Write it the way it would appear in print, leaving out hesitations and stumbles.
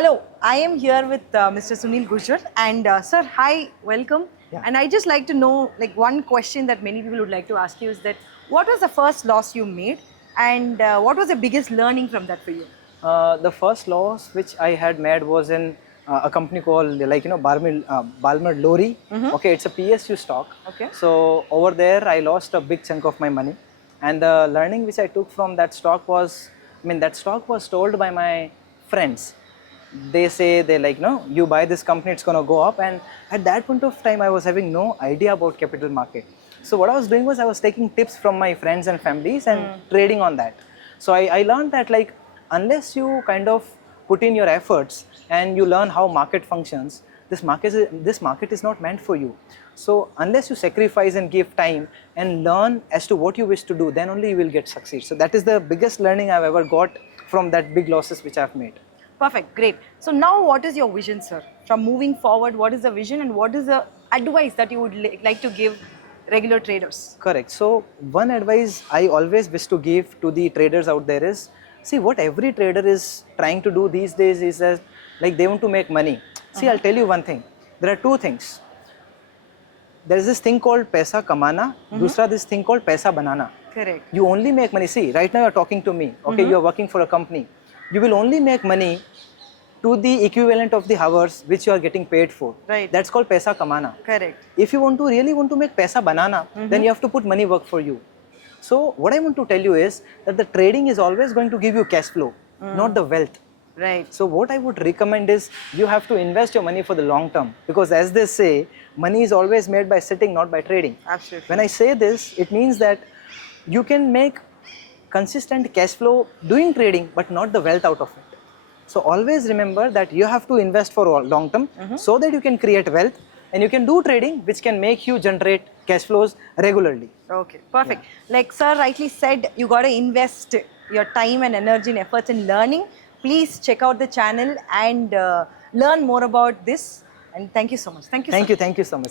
Hello, I am here with Mr. Sunil Gujjar and sir, hi, welcome. Yeah. And I just like to know, like one question that many people would like to ask you is that what was the first loss you made and what was the biggest learning from that for you? The first loss which I had made was in a company called Balmer Lorry. Okay, it's a PSU stock. Okay. So over there I lost a big chunk of my money, and the learning which I took from that stock was, that stock was told by my friends. They say they you buy this company, it's gonna go up, and at that point of time I was having no idea about capital market. So what I was doing was I was taking tips from my friends and families and trading on that. So I learned that unless you kind of put in your efforts and you learn how market functions, this market is not meant for you. So unless you sacrifice and give time and learn as to what you wish to do, then only you will get succeed. So that is the biggest learning I've ever got from that big losses which I've made. Perfect, great. So now what is your vision, sir? From moving forward, what is the vision and what is the advice that you would like to give regular traders? Correct. So one advice I always wish to give to the traders out there is, see, what every trader is trying to do these days is that they want to make money. See, I'll tell you one thing. There are two things. There is this thing called paisa kamana, dusra this thing called paisa banana. Correct. You only make money. See, right now you're talking to me. Okay, you're working for a company. You will only make money to the equivalent of the hours which you are getting paid for. Right. That's called paisa kamana. Correct. If you really want to make paisa banana, then you have to put money work for you. So what I want to tell you is that the trading is always going to give you cash flow, not the wealth. Right. So what I would recommend is you have to invest your money for the long term, because as they say, money is always made by sitting, not by trading. Absolutely. When I say this, it means that you can make consistent cash flow doing trading, but not the wealth out of it. So always remember that you have to invest for long term so that you can create wealth, and you can do trading which can make you generate cash flows regularly. Okay, perfect. Like sir rightly said, you got to invest your time and energy and efforts in learning. Please check out the channel and learn more about this. And thank you so much. Thank you. Thank you so much.